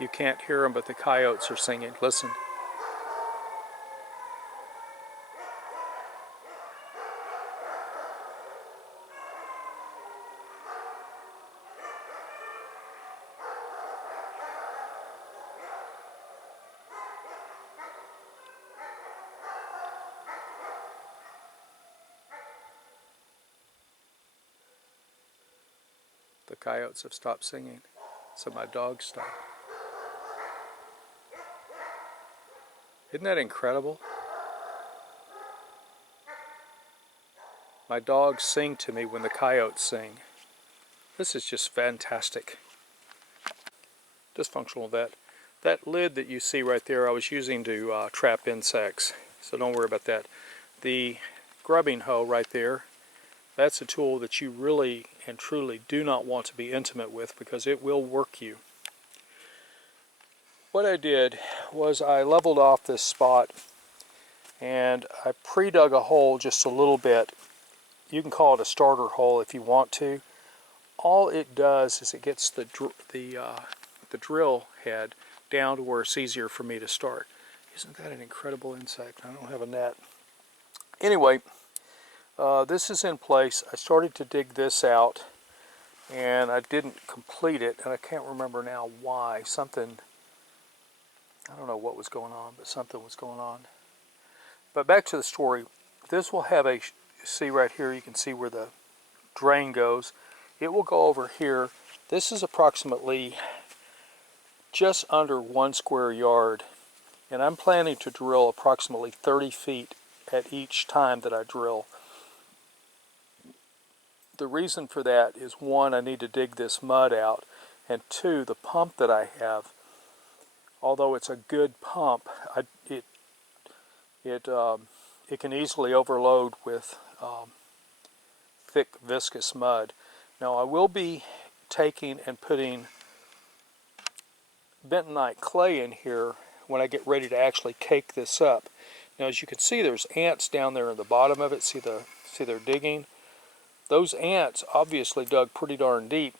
You can't hear them, but the coyotes are singing. Listen. The coyotes have stopped singing, so my dogs stopped. Isn't that incredible? My dogs sing to me when the coyotes sing. This is just fantastic. Dysfunctional vet. That lid that you see right there I was using to trap insects, so don't worry about that. The grubbing hoe right there, that's a tool that you really and truly do not want to be intimate with because it will work you. What I did was I leveled off this spot and I pre-dug a hole just a little bit. You can call it a starter hole if you want to. All it does is it gets the drill head down to where it's easier for me to start. Isn't that an incredible insect? I don't have a net. Anyway, this is in place. I started to dig this out and I didn't complete it, and I can't remember now why. Something, I don't know what was going on, but something was going on. But back to the story. This will have a, see right here, you can see where the drain goes. It will go over here. This is approximately just under 1 square yard, and I'm planning to drill approximately 30 feet at each time that I drill. The reason for that is, one, I need to dig this mud out, and two, the pump that I have, although it's a good pump, it can easily overload with thick viscous mud. Now I will be taking and putting bentonite clay in here when I get ready to actually cake this up. Now as you can see, there's ants down there in the bottom of it. See they're digging? Those ants obviously dug pretty darn deep,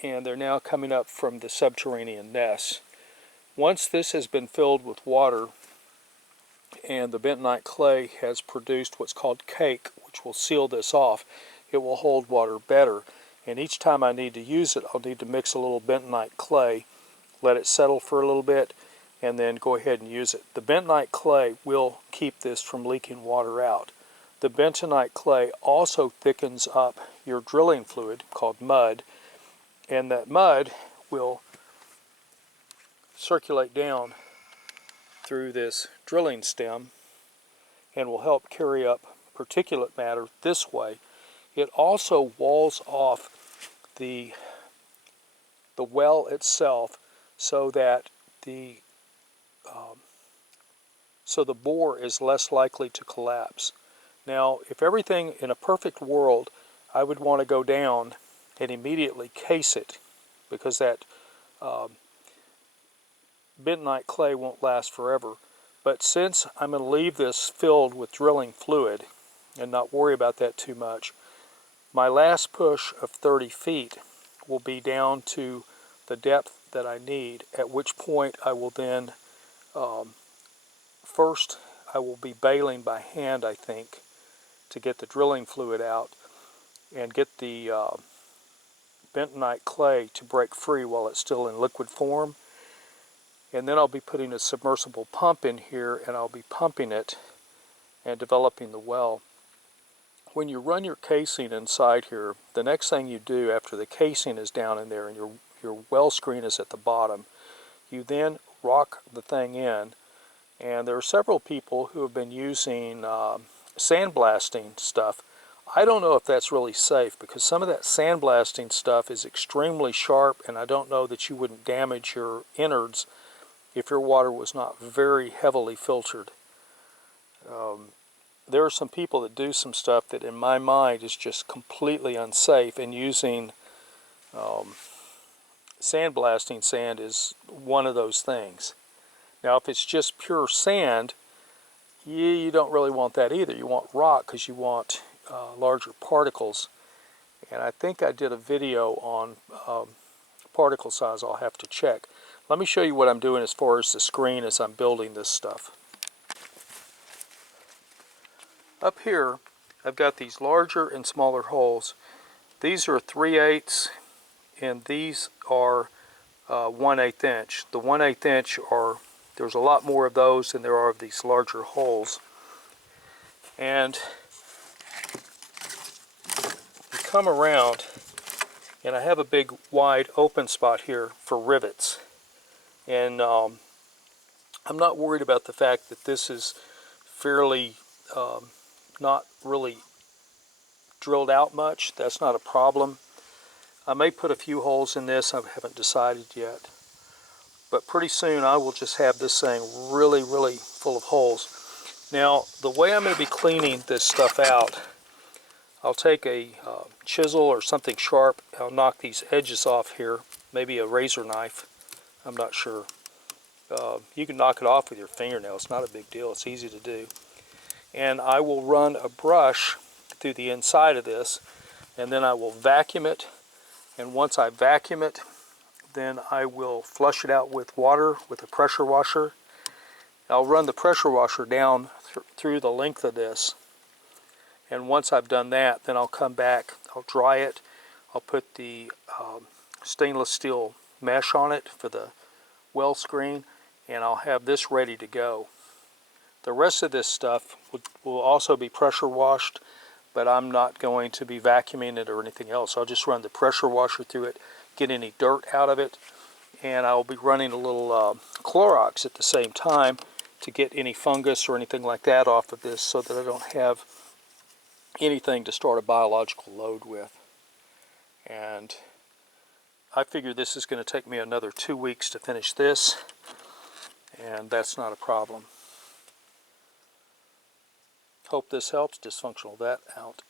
and they're now coming up from the subterranean nests. Once this has been filled with water and the bentonite clay has produced what's called cake, which will seal this off, it will hold water better. And each time I need to use it, I'll need to mix a little bentonite clay, let it settle for a little bit, and then go ahead and use it. The bentonite clay will keep this from leaking water out. The bentonite clay also thickens up your drilling fluid, called mud, and that mud will circulate down through this drilling stem and will help carry up particulate matter this way. It also walls off the well itself so that the bore is less likely to collapse. Now, if everything in a perfect world, I would want to go down and immediately case it, because that bentonite clay won't last forever. But since I'm going to leave this filled with drilling fluid and not worry about that too much, my last push of 30 feet will be down to the depth that I need, at which point I will then, first I will be baling by hand, I think, to get the drilling fluid out and get the bentonite clay to break free while it's still in liquid form. And then I'll be putting a submersible pump in here, and I'll be pumping it and developing the well. When you run your casing inside here, the next thing you do after the casing is down in there and your well screen is at the bottom, you then rock the thing in. And there are several people who have been using sandblasting stuff. I don't know if that's really safe, because some of that sandblasting stuff is extremely sharp, and I don't know that you wouldn't damage your innards if your water was not very heavily filtered. There are some people that do some stuff that in my mind is just completely unsafe, and using sandblasting sand is one of those things. Now if it's just pure sand, you don't really want that either. You want rock because you want larger particles. And I think I did a video on particle size. I'll have to check. Let me show you what I'm doing as far as the screen as I'm building this stuff. Up here, I've got these larger and smaller holes. These are 3/8 and these are 1/8 inch. The 1/8 inch there's a lot more of those than there are of these larger holes. And you come around, and I have a big wide open spot here for rivets. And I'm not worried about the fact that this is fairly not really drilled out much. That's not a problem. I may put a few holes in this, I haven't decided yet. But pretty soon I will just have this thing really, really full of holes. Now, the way I'm going to be cleaning this stuff out, I'll take a chisel or something sharp. I'll knock these edges off here, maybe a razor knife, I'm not sure. You can knock it off with your fingernail. It's not a big deal. It's easy to do. And I will run a brush through the inside of this, and then I will vacuum it. And once I vacuum it, then I will flush it out with water with a pressure washer. I'll run the pressure washer down through the length of this. And once I've done that, then I'll come back, I'll dry it, I'll put the stainless steel mesh on it for the well screen, and I'll have this ready to go. The rest of this stuff will also be pressure washed, but I'm not going to be vacuuming it or anything else. I'll just run the pressure washer through it, get any dirt out of it, and I'll be running a little Clorox at the same time to get any fungus or anything like that off of this so that I don't have anything to start a biological load with. And I figure this is going to take me another 2 weeks to finish this, and that's not a problem. Hope this helps. Dysfunctional vet out.